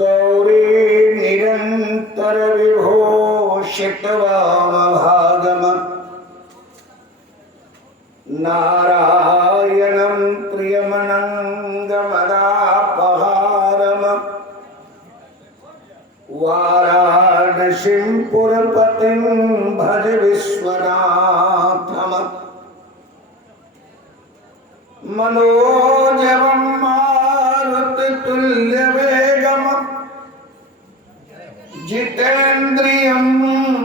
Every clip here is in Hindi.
गौरी निरंतर विभूषित वामभागम नारायणं प्रियमनंगमदापहारम वाराणसीं पुरपतिं भज विश्वनाथम मनोजवं मारुततुल्यवेगं जितेन्द्रियं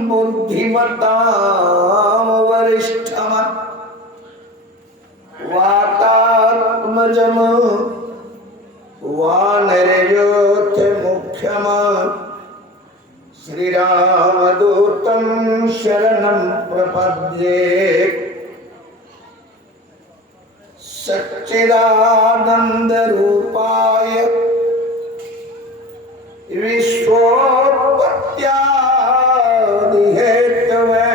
बुद्धिमतां वरिष्ठं वातात्मजं वानरयोधमुख्यं श्रीरामदूतं शरणं प्रपद्ये। सच्चिदानंद रूपाय विश्वोत्पत्त्यादिहेतवे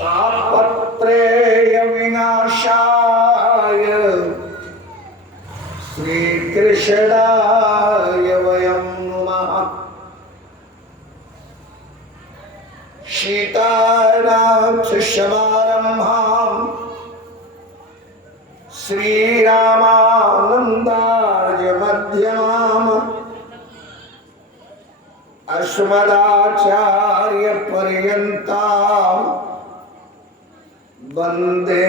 तापत्रय विनाशाय श्रीकृष्णाय वयं नमः। सीतानाथ समारम्भाम् श्रीरामानन्दार्य मध्यमाम् अस्मदाचार्य पर्यन्ताम् वन्दे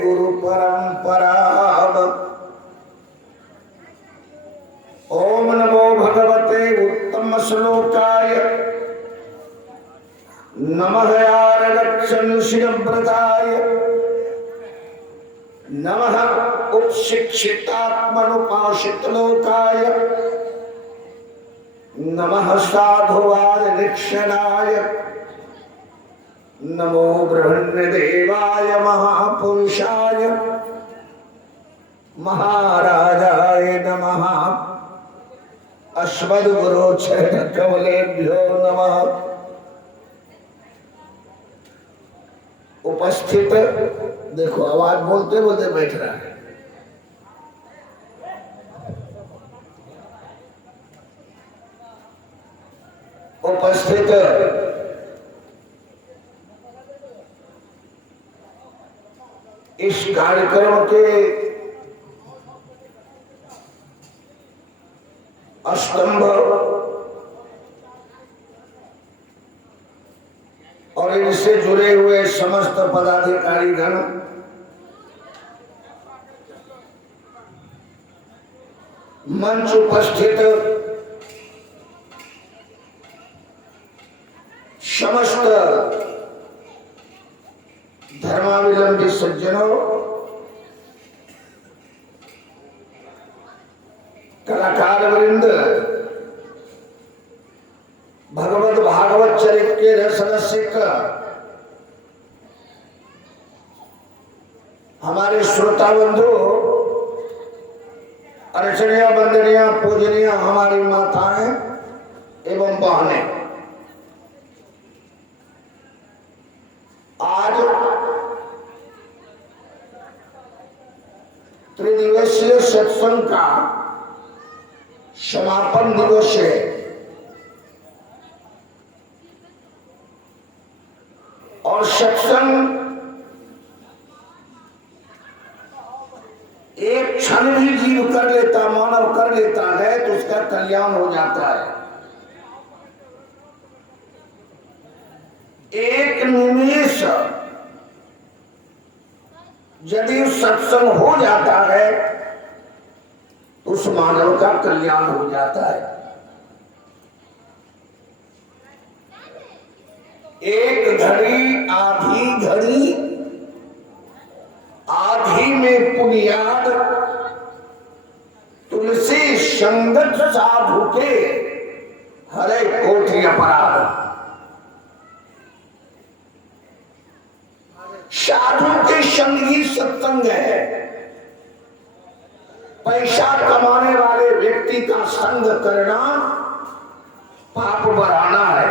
गुरु परम्पराम्। ओम नमो भगवते उत्तम श्लोकाय नमः आरक्षन् शिरव्रताय नमः उपशिक्षितात्मनुपासितलोकाय नमः साधुवादनिक्षणाय नमो ब्रह्मण्यदेवाय महापुरुषाय महाराजाय नमः। अस्मद्गुरुचरणकमलेभ्यो नमः। उपस्थित देखो आवाज बोलते बोलते बैठ रहा है। उपस्थित इस कार्यक्रम के स्तंभ और इनसे जुड़े हुए समस्त पदाधिकारी गण, मंच उपस्थित समस्त धर्मावलंबी सज्जनों, कलाकार वृंद, भगवत भागवत चरित के रसरसिक हमारे श्रोता बंधु, अर्चनीय वंदनीय पूजनीय हमारी माताएं एवं बहनें, आज त्रिदिवसीय सत्संग का समापन दिवस है। और सत्संग एक क्षण भी जीव कर लेता, मानव कर लेता है तो उसका कल्याण हो जाता है। एक निमेष यदि सत्संग हो जाता है तो उस मानव का कल्याण हो जाता है। एक घड़ी आधी घड़ी, आधी में पुनियाद तुलसी संगत साधु के हरे कोटि अपराध। साधु के संग ही सत्संग है। पैसा कमाने वाले व्यक्ति का संग करना पाप बढ़ाना है।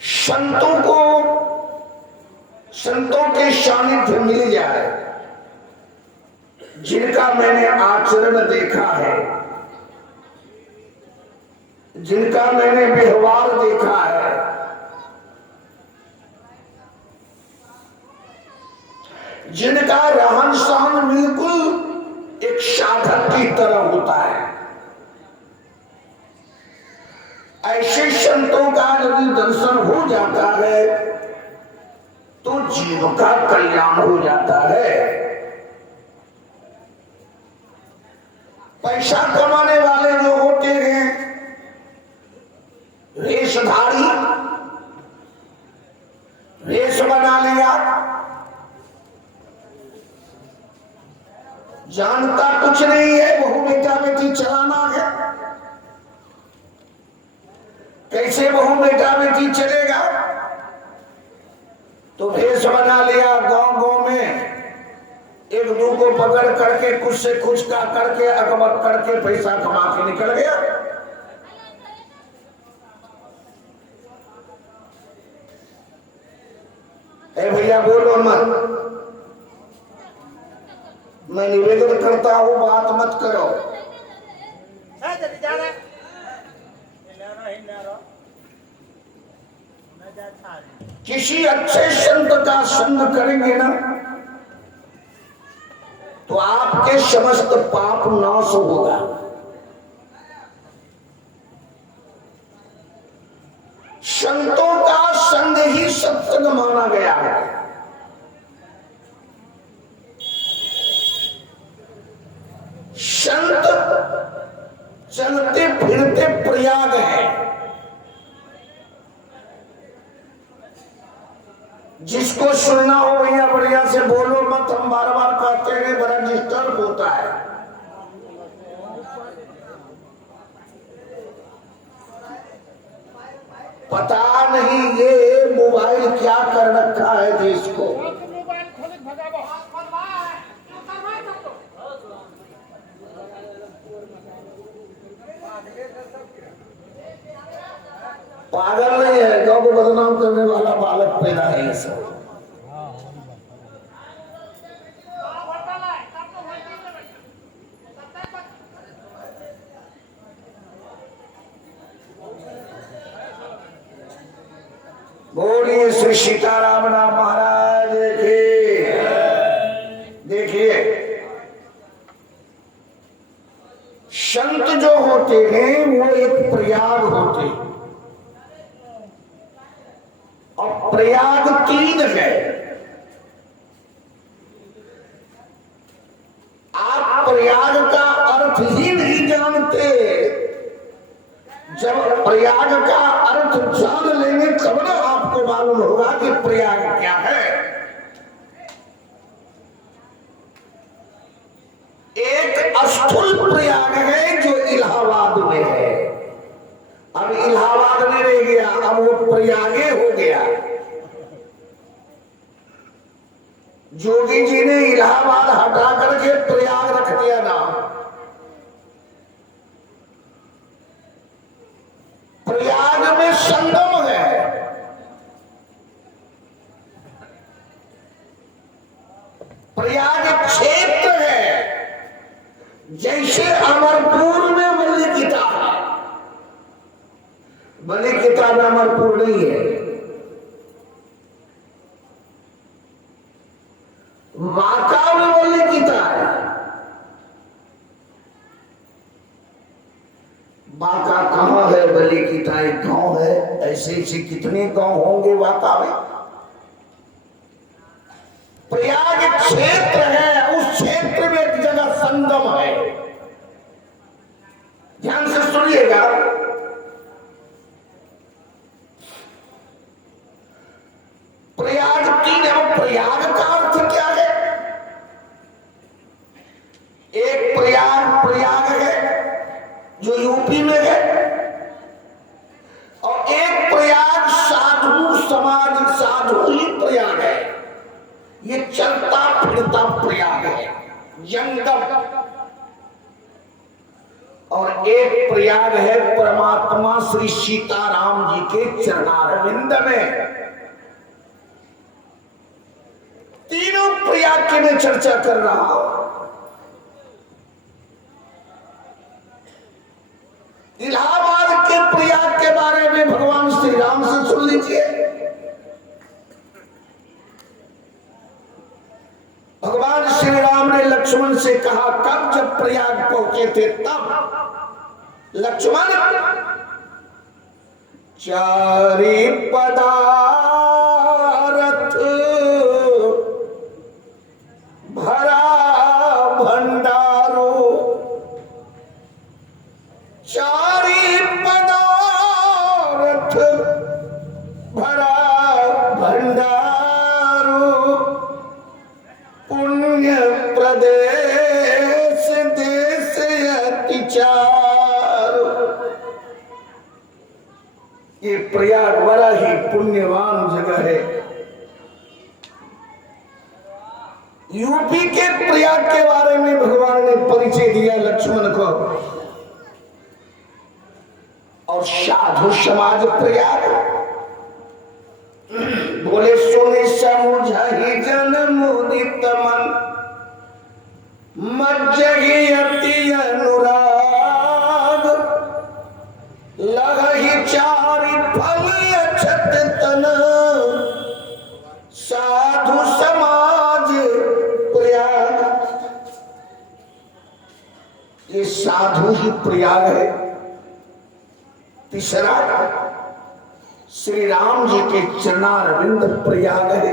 संतों को संतों के सानिध्य मिल जाए, जिनका मैंने आचरण देखा है, जिनका मैंने व्यवहार देखा है, जिनका रहन सहन बिल्कुल एक साधक की तरह होता है, ऐसे संतों का यदि दर्शन हो जाता है तो जीव का कल्याण हो जाता है। पैसा कमाने वाले जो होते हैं, रेशधारी, रेश बना लिया, जानता कुछ नहीं है, बहू बेटा बेटी चलाना है। कैसे बहू बेटा बेटी चलेगा? तो भेष बना लिया, गांव गांव में एक दो को पकड़ करके कुछ से कुछ का करके अकबक करके पैसा कमा के निकल गया। ए भैया बोलो मत, मैं निवेदन करता हूं, बात मत करो। किसी अच्छे संत का संग करेंगे ना तो आपके समस्त पाप नाश होगा। संतों का संग ही सत्संग माना गया है। संत चलते फिरते प्रयाग है। जिसको सुनना हो भैया बढ़िया से बोलो मत, हम बार बार कहते हैं, बड़ा डिस्टर्ब होता है। पता नहीं ये मोबाइल क्या कर रखा है देश को। पागल नहीं है, गांव को बदनाम करने वाला बालक पैदा है ये सब। बोलिए श्री सीताराम नाम महाराज की। देखिए संत जो होते हैं वो एक प्रयाग होते हैं, और प्रयाग तीन है। आप प्रयाग का अर्थ ही नहीं जानते। जब प्रयाग का अर्थ जान लेंगे तब ना आपको मालूम होगा कि प्रयाग क्या है। एक स्थूल प्रयाग है जो इलाहाबाद में है। अब इलाहाबाद में रह गया, अब वो प्रयागे हो गया। जोगी जी ने इलाहाबाद हटा करके प्रयाग रख दिया नाम। प्रयाग में संगम है। प्रयाग क्षेत्र है। जैसे अमरपुर में बलिकिता है, बलिकिता में अमरपुर नहीं है। बांका में बलिकिता है। बांका कहाँ है? बलिकिता एक गांव है। ऐसे ऐसे कितने गांव होंगे बांका में। प्रयाग क्षेत्र है, उस क्षेत्र में एक जगह संगम है। ध्यान से सुनिएगा। प्रयाग तीन है। प्रयाग का अर्थ क्या है? एक प्रयाग है जो यूपी में है, और एक प्रयाग साधु समाज, साधु ही प्रयाग है। ये चलता फिरता प्रयाग है, जंगम। और एक प्रयाग है परमात्मा श्री सीताराम जी के चरणारविंद में। प्रयाग की मैं चर्चा कर रहा हूं। इलाहाबाद के प्रयाग के बारे में भगवान श्री राम से सुन लीजिए। भगवान श्री राम ने लक्ष्मण से कहा, कब? जब प्रयाग पहुंचे थे तब। लक्ष्मण, चारि पदारथ भरा भंडारो, चारि पदारथ भरा भंडारो, पुण्य प्रदेश देश अति चारो। ये प्रयाग बड़ा ही पुण्यवान जगह है। यूपी के प्रयाग के बारे में भगवान ने परिचय दिया लक्ष्मण को। और साधु समाज प्रयाग बोले, सोने समुझहि जन मुदित मन, मज्जहि अति अनुराग, लहहि चारि फल अछत तन, साधु समाज प्रयाग। ये साधु ही प्रयाग है। तीसरा, श्री राम जी के चरणारविंद प्रयाग है,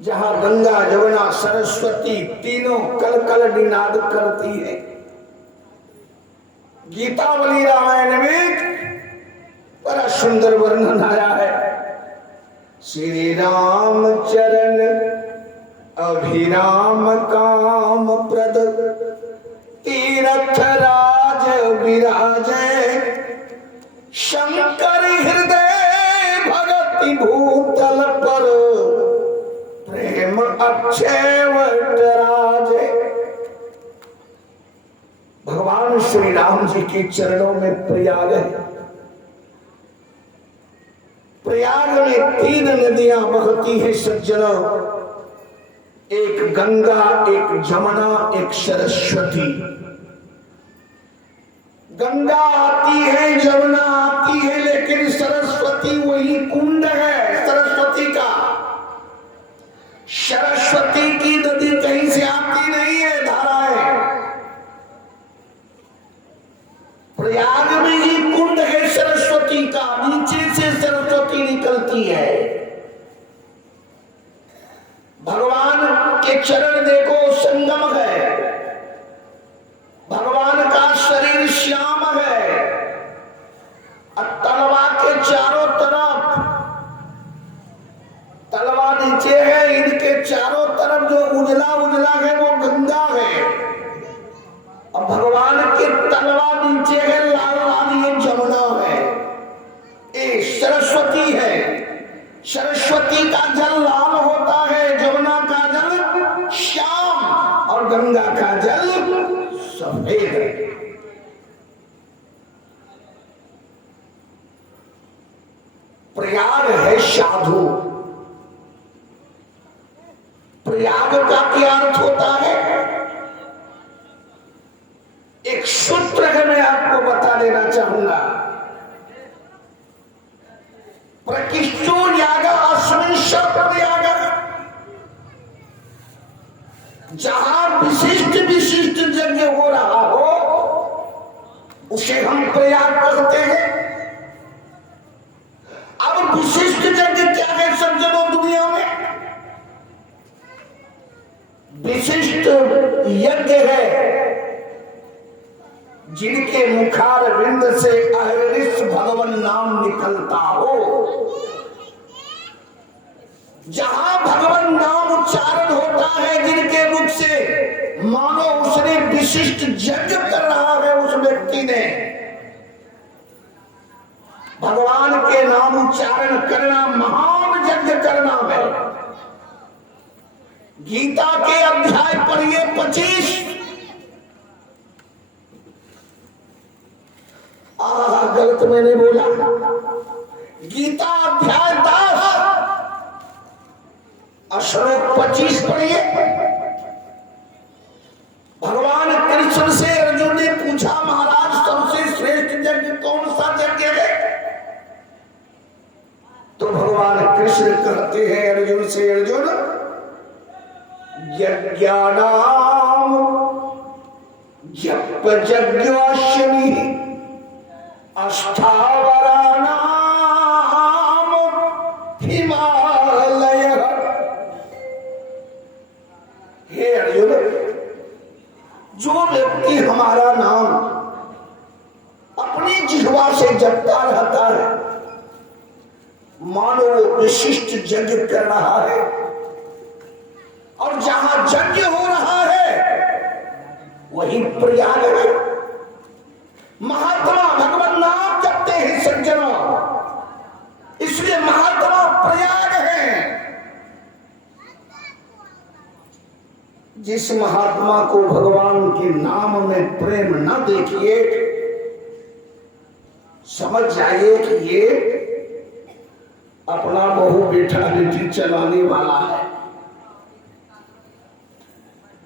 जहां गंगा जमुना सरस्वती तीनों कल कल निनाद करती है। गीतावली रामायण में बड़ा सुंदर वर्णन आया है। श्री राम चरण अभिराम काम प्रद, तीरथ राज विराजय, शंकर हृदय भगति भूतल पर, प्रेम अक्षय वटराजय। भगवान श्री राम जी के चरणों में प्रयाग है। प्रयाग में 3 नदियां बहती हैं सज्जनों, एक गंगा, एक जमुना, एक सरस्वती। गंगा आती है, जमुना आती है, लेकिन सरस्वती वही कुंड है सरस्वती का। सरस्वती की नदी कहीं से आती नहीं है, धाराएं। प्रयाग में ही कुंड है सरस्वती का, नीचे से सरस्वती निकलती है। भगवान के चरण देखो, संगम है। भगवान का शरीर श्याम है। तलवा के चारों तरफ, तलवा नीचे है, इनके चारों तरफ जो उजला उजला है वो गंगा है। अब भगवान के तलवा नीचे है, लाल लाल, ये जमुना है, ये सरस्वती है। सरस्वती का जल लाल होता है, जमुना का जल श्याम, और गंगा का जल सफेद। प्रयाग है साधु। प्रयाग का क्या अर्थ होता है? एक सूत्र है, मैं आपको बता देना चाहूंगा। प्रकिष्टो याग अस्मिन् प्रयाग, जहां विशिष्ट विशिष्ट यज्ञ हो रहा हो उसे हम प्रयाग कहते हैं। अब विशिष्ट यज्ञ क्या है सज्जनों दुनिया में? विशिष्ट यज्ञ है जिनके मुखारविंद से अहर्निश भगवान नाम निकलता हो, जहां भगवान नाम उच्चारण होता है, जिनके मुख से मानो उसने विशिष्ट यज्ञ कर रहा है उस व्यक्ति ने। भगवान के नाम उच्चारण करना महान यज्ञ करना है। गीता के अध्याय पढ़िए 25। गलत मैंने बोला, गीता अध्याय 10 श्लोक 25 पढ़िए। भगवान कृष्ण से अर्जुन ने पूछा, महाराज सबसे श्रेष्ठ यज्ञ कौन सा यज्ञ है? तो भगवान कृष्ण कहते हैं अर्जुन से, अर्जुन यज्ञानाम जप यज्ञाश्वनी अष्टावरानाम हिमालय। हे अर्जुन, जो व्यक्ति हमारा नाम अपनी जिह्वा से जपता रहता है, मानो वो विशिष्ट यज्ञ कर रहा है, और जहां यज्ञ हो रहा है वही प्रयाग है। महात्मा भगवान नाम जपते हैं सज्जनों, इसलिए महात्मा प्रयाग है। जिस महात्मा को भगवान के नाम में प्रेम न देखिए, समझ जाइए कि ये अपना बहु बेटा बेटी चलाने वाला है।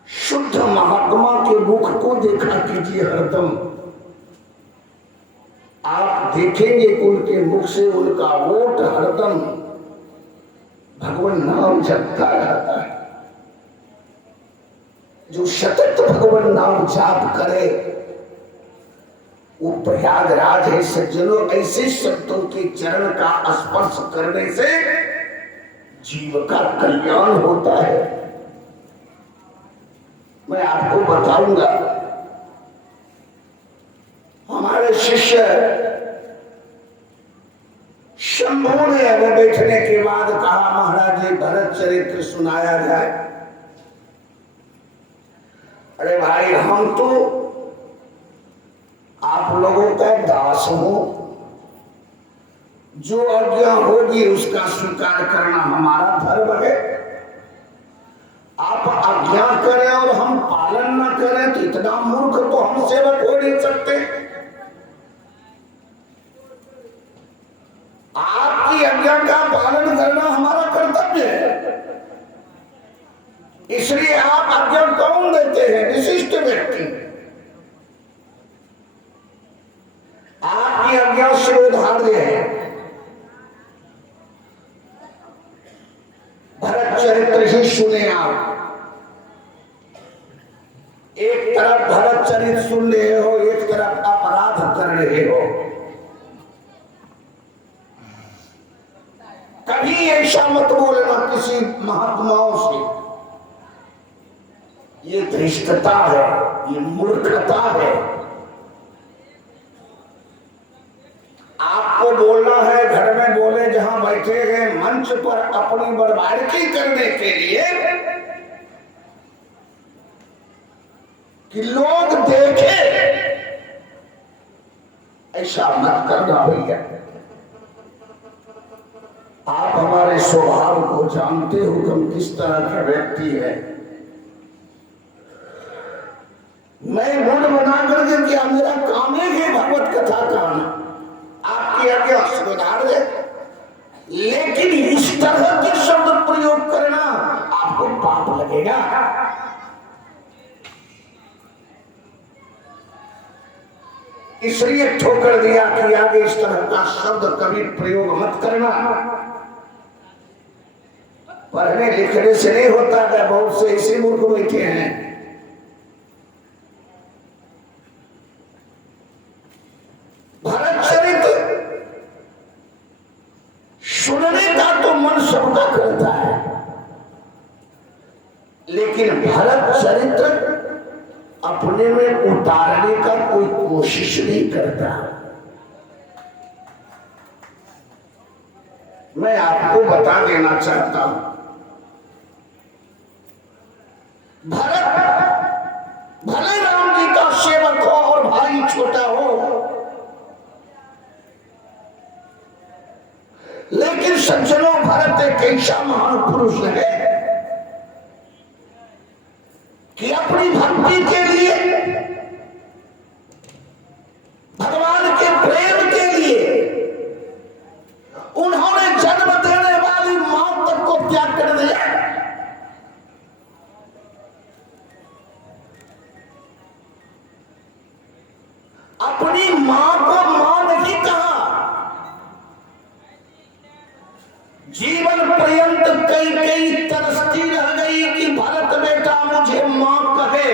शुद्ध महात्मा के मुख को देखा कीजिए हरदम, आप देखेंगे कि उनके मुख से उनका ओठ हरदम भगवान नाम जपता रहता है। जो सतत भगवान नाम जाप करे वो प्रयागराज है सज्जनों। ऐसे शब्दों के चरण का स्पर्श करने से जीव का कल्याण होता है। मैं आपको बताऊंगा, हमारे शिष्य शंभू ने हमें बैठने के बाद कहा, महाराज जी भरत चरित्र सुनाया जाए। अरे भाई, हम तो आप लोगों का दास हो, जो आज्ञा होगी उसका स्वीकार करना हमारा धर्म है। आप आज्ञा करें और हम पालन न करें तो इतना मूर्ख तो हम सेवक हो नहीं सकते। आपकी आज्ञा का पालन करना हमारा कर्तव्य है, इसलिए आप आज्ञा कौन देते हैं? विशिष्ट व्यक्ति। आपकी आज्ञा शिरोधार्य है। भरत चरित्र ही सुने आप। एक तरफ भरत चरित्र सुन रहे हो, एक तरफ अपराध कर रहे हो। कभी ऐसा मत बोलना किसी महात्माओं से, ये धृष्टता है, ये मूर्खता है। आपको बोलना है घर में बोले, जहां बैठे हैं मंच पर अपनी बर्बादी करने के लिए कि लोग देखे, ऐसा मत करना भैया। आप हमारे स्वभाव को जानते हो कि हम किस तरह का व्यक्ति है। मैं मूड बना करके क्या मेरा काम है कि भगवत कथा कहना, आपकी आज्ञा सुधार दे, लेकिन इस तरह के शब्द प्रयोग करना आपको पाप लगेगा। इसलिए ठोकर दिया कि आगे इस तरह का शब्द कभी प्रयोग मत करना। पढ़ने लिखने से नहीं होता है, बहुत से ऐसे मूर्ख बैठे हैं। भरत चरित्र सुनने का तो मन सबका करता है, लेकिन भरत चरित्र अपने में उतारने का कोई कोशिश नहीं करता। मैं आपको बता देना चाहता हूं, भरत भले राम जी का सेवक हो और भाई छोटा हो, लेकिन सज्जनों भरत एक ऐसा महान पुरुष है कि अपनी भक्ति के लिए, भगवान के प्रेम के लिए उन्होंने जन्म देने वाली मां तक को त्याग कर दिया। पर्यंत कई कई तरसती रह गई कि भरत बेटा मुझे मां कहे,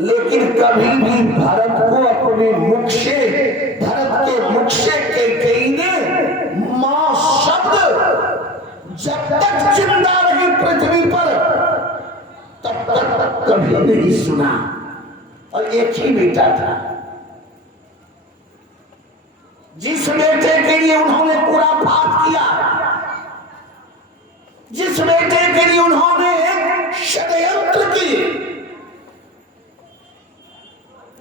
लेकिन कभी भी भरत को अपने मुख से, भरत के मुख से कई ने मां शब्द जब तक जिंदा रही पृथ्वी पर तब तक कभी नहीं सुना। और एक ही बेटा था, जिस बेटे के लिए उन्होंने पूरा पाप किया, जिस बेटे के लिए उन्होंने षड्यंत्र की,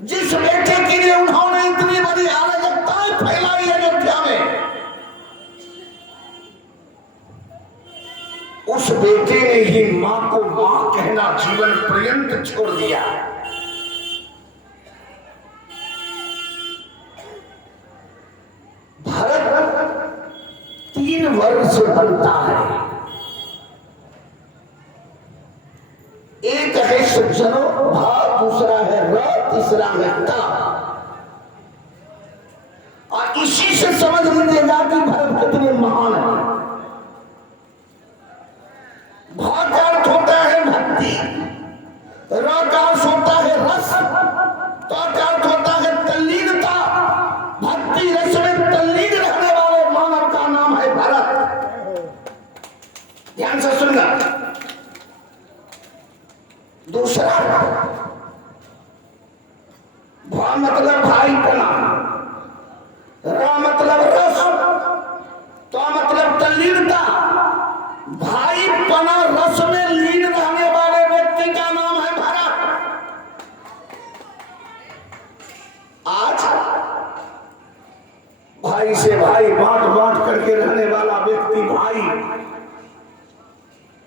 जिस बेटे के लिए उन्होंने इतनी बड़ी अराजकताएं फैलाई अयोध्या में, उस बेटे ने ही मां को मां कहना जीवन पर्यंत छोड़ दिया। भारत 3 वर्ग से बनता है। एक है सज्जनों भा, दूसरा है र, तीसरा है ता। और इसी से समझ लीजिएगा कि भरत कितने महान है। भा का अर्थ होता है भक्ति, र का अर्थ होता है रस, ता का अर्थ होता है तल्लीनता। भक्ति रस में तल्लीन रहने वाले मानव का नाम है भरत। ध्यान से सुनना। दूसरा भा मतलब भाईपना, र मतलब रस, तो मतलब तल्लीनता। भाईपना रस में लीन रहने वाले व्यक्ति का नाम है भरत। आज भाई से भाई बांट बांट करके रहने वाला व्यक्ति भाई,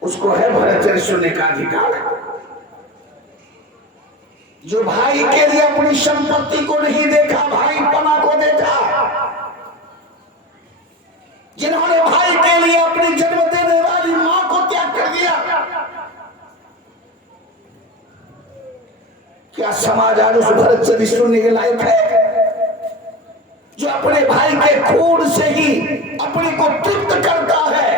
उसको है भरत सुनने का अधिकार। जो भाई के लिए अपनी संपत्ति को नहीं देखा, भाईपना को देखा, जिन्होंने भाई के लिए अपनी जन्म देने वाली मां को त्याग कर दिया, क्या समाज आज उस भरत से सुनने के लायक है? जो अपने भाई के खून से ही अपने को तृप्त करता है।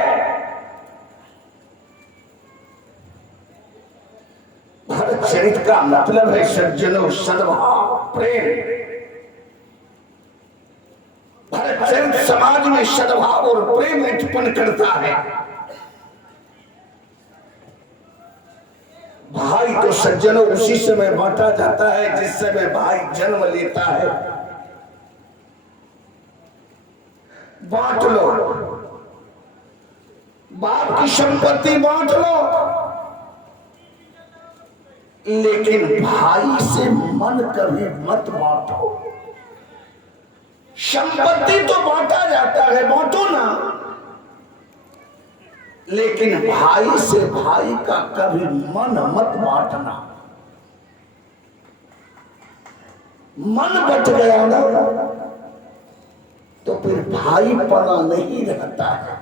भरत चरित्र का मतलब है सज्जनों सद्भाव प्रेम। भरत चरित्र समाज में सद्भाव और प्रेम उत्पन्न करता है। भाई तो सज्जनों उसी समय बांटा जाता है जिस समय भाई जन्म लेता है। बांट लो, बाप की संपत्ति बांट लो, लेकिन भाई से मन कभी मत बांटो। संपत्ति तो बांटा जाता है, बांटो ना, लेकिन भाई से भाई का कभी मन मत बांटना। मन बट गया ना तो फिर भाईपना नहीं रहता है।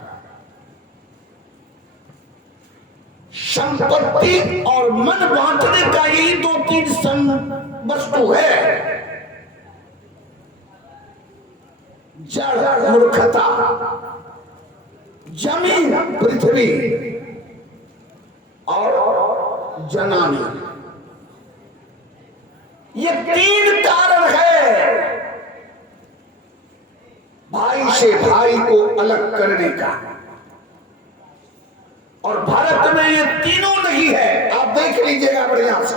संपत्ति और मन बांटने का यही 2-3 वस्तु है। जड़ मूर्खता, जमीन पृथ्वी और जनानी, ये 3 कारण है भाई से भाई को अलग करने का। और भारत में ये तीनों नहीं है। आप देख लीजिएगा बढ़िया से।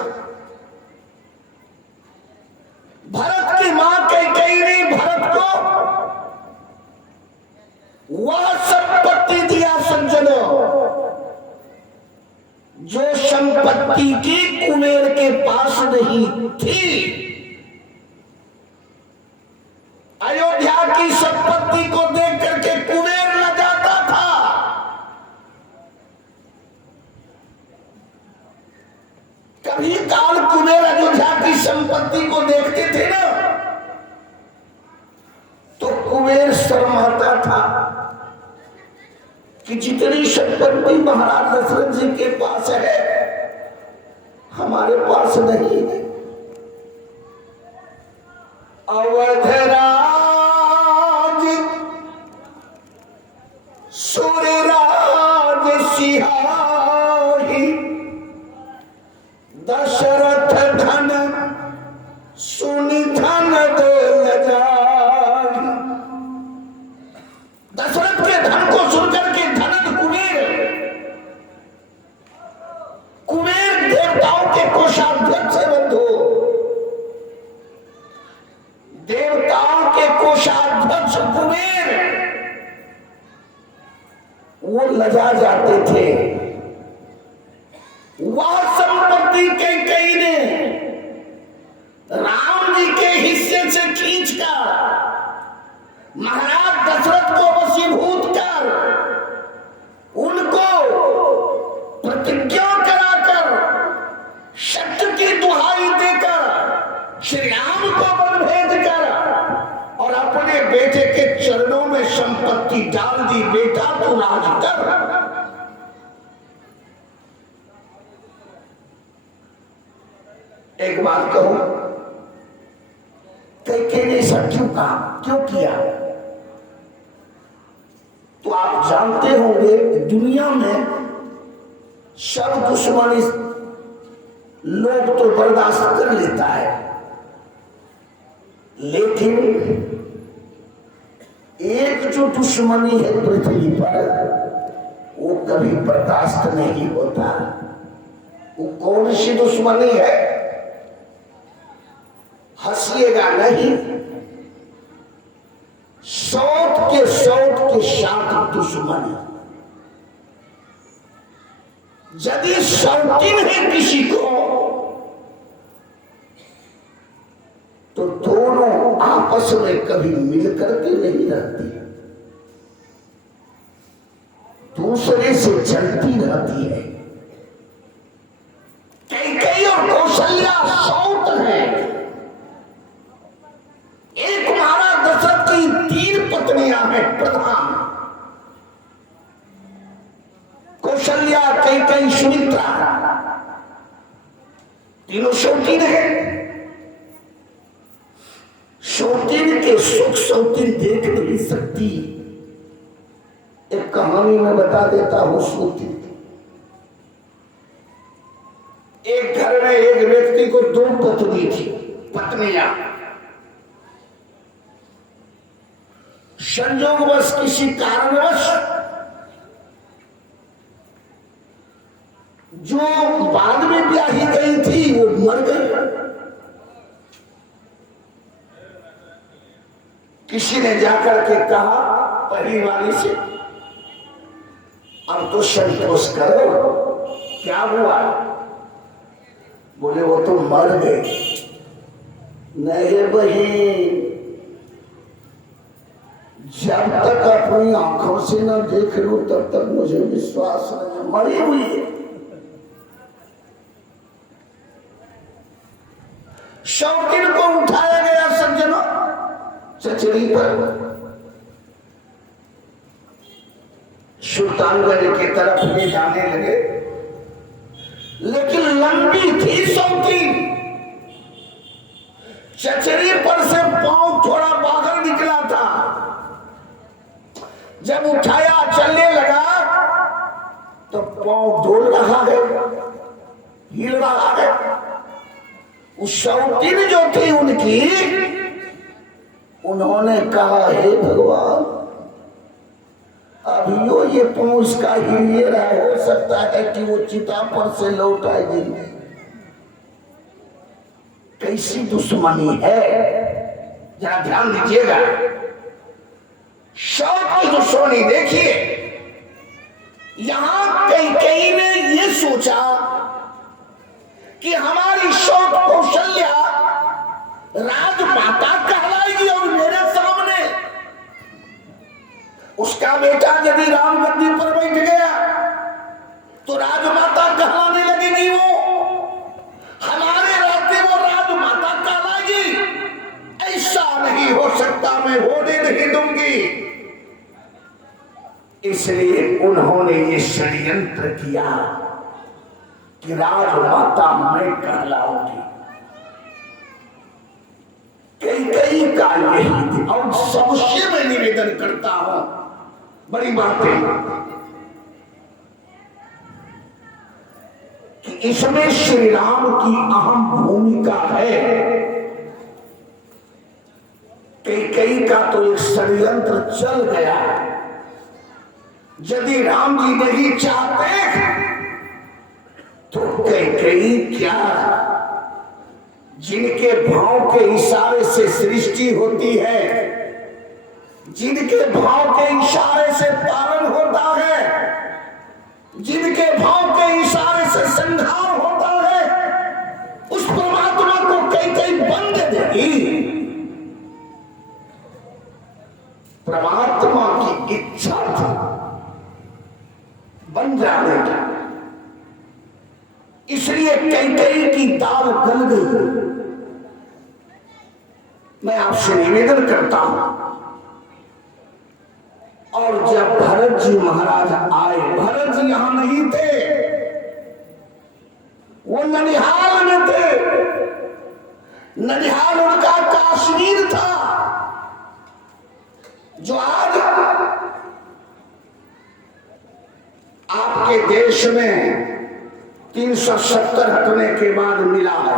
भरत की मां कैकेयी ने भरत को वह संपत्ति दिया सज्जनों, जो संपत्ति की कुबेर के पास नहीं थी। अयोध्या की संपत्ति को देख करके कुबेर न जाता था। कभी काल कुबेर अयोध्या की संपत्ति को देखते थे ना, तो कुबेर शर्माता था कि जितनी संपत्ति महाराज दशरथ जी के पास है हमारे पास नहीं है। अवधराज दशरथ के धन को सुनकर के धनद कुबेर देवताओं के कोषाध्यक्ष है बंधु, देवताओं के कोषाध्यक्ष कुबेर वो लजा जाते थे। वह संपत्ति कई ने राम जी के हिस्से से खींचकर महाराज दशरथ को वशीभूत कर उनको प्रतिज्ञा कराकर सत्य की दुहाई देकर श्री राम को वन भेज कर और अपने बेटे के चरणों में संपत्ति डाल दी। बेटा तू राज कर। एक बात कहूं, कैकेयी ने सब क्यों किया? तो आप जानते होंगे दुनिया में सब दुश्मनी लोग तो बर्दाश्त कर लेता है, लेकिन एक जो दुश्मनी है पृथ्वी पर वो कभी बर्दाश्त नहीं होता। वो कौन सी दुश्मनी है? हंसिएगा नहीं, सौत के साथ दुश्मनी। यदि शौकीन है किसी को तो दोनों आपस में कभी मिलकर के नहीं रहती, दूसरे से जलती रहती है। कैकेयी और कौशल्या सौत है। एक महाराज दशरथ की 3 पत्नियां हैं प्रधान, कौशल्या, कैकेयी, सुमित्रा, तीनों शौकीन है। शौकीन के सुख शौकीन देख नहीं सकती। एक कहानी में बता देता हूं शौकीन। एक घर में एक व्यक्ति को 2 पत्नियां संयोगवश किसी कारणवश जो बाद में ब्याही गई थी वो मर गई। किसी ने जाकर के कहा पहली वाली से, अब तो संतोष करो, क्या हुआ? बोले वो तो मर गए। नहीं बहन, जब तक अपनी आंखों से न देख लूं तब तक मुझे विश्वास नहीं। मरी हुई है। शौकीन को उठाया गया सज्जनों चचरी पर, सुल्तानगंज की तरफ ले जाने लगे, लेकिन लंबी थी शौकीन। चचरी पर से पांव थोड़ा बाहर निकला था। जब उठाया चलने लगा तो पांव डोल रहा है, हिल रहा है। उस शौकीन जो थी उनकी, उन्होंने कहा हे भगवान, अभियो ये पांव इसका हिल रहा, हो सकता है कि वो चिता पर से लौट आएगी। कैसी दुश्मनी है, जरा ध्यान दीजिएगा। शौक की दुश्मनी देखिए। यहां कैकेयी ने ये सोचा कि हमारी शौक कौशल्या राजमाता कहलाएगी और मेरे सामने उसका बेटा यदि राम गद्दी पर बैठ गया तो राजमाता कहलाने लगेगी। वो हमारे रहते वो राजमाता कहलाएगी। ऐसा नहीं हो सकता, मैं होने नहीं दूंगी। इसलिए उन्होंने ये षड्यंत्र किया कि राजमाता मैं कहलाऊंगी। कैकेयी का यही थी। और सबसे मैं निवेदन करता हूं, बड़ी बात है कि इसमें श्री राम की अहम भूमिका है। कैकेयी का तो एक षड्यंत्र चल गया, यदि राम जी नहीं चाहते तो कई क्या, जिनके भाव के इशारे से सृष्टि होती है, जिनके भाव के इशारे से पालन होता है, जिनके भाव के इशारे से संहार होता है, उस परमात्मा को कई बंद देगी। परमात्मा की इच्छा थी बन जाने की, इसलिए कई की दाल गल गई। मैं आपसे निवेदन करता हूं, और जब भरत जी महाराज आए, भरत जी यहां नहीं थे, वो ननिहाल में थे। ननिहाल उनका कश्मीर था, जो आज आपके देश में 370 हटने के बाद मिला है।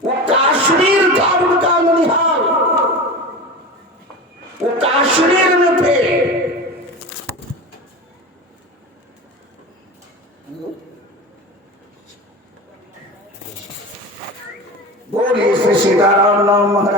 वो कश्मीर था उनका ननिहाल, वो कश्मीर में थे। बोलिए श्री सीताराम नाम महाराज।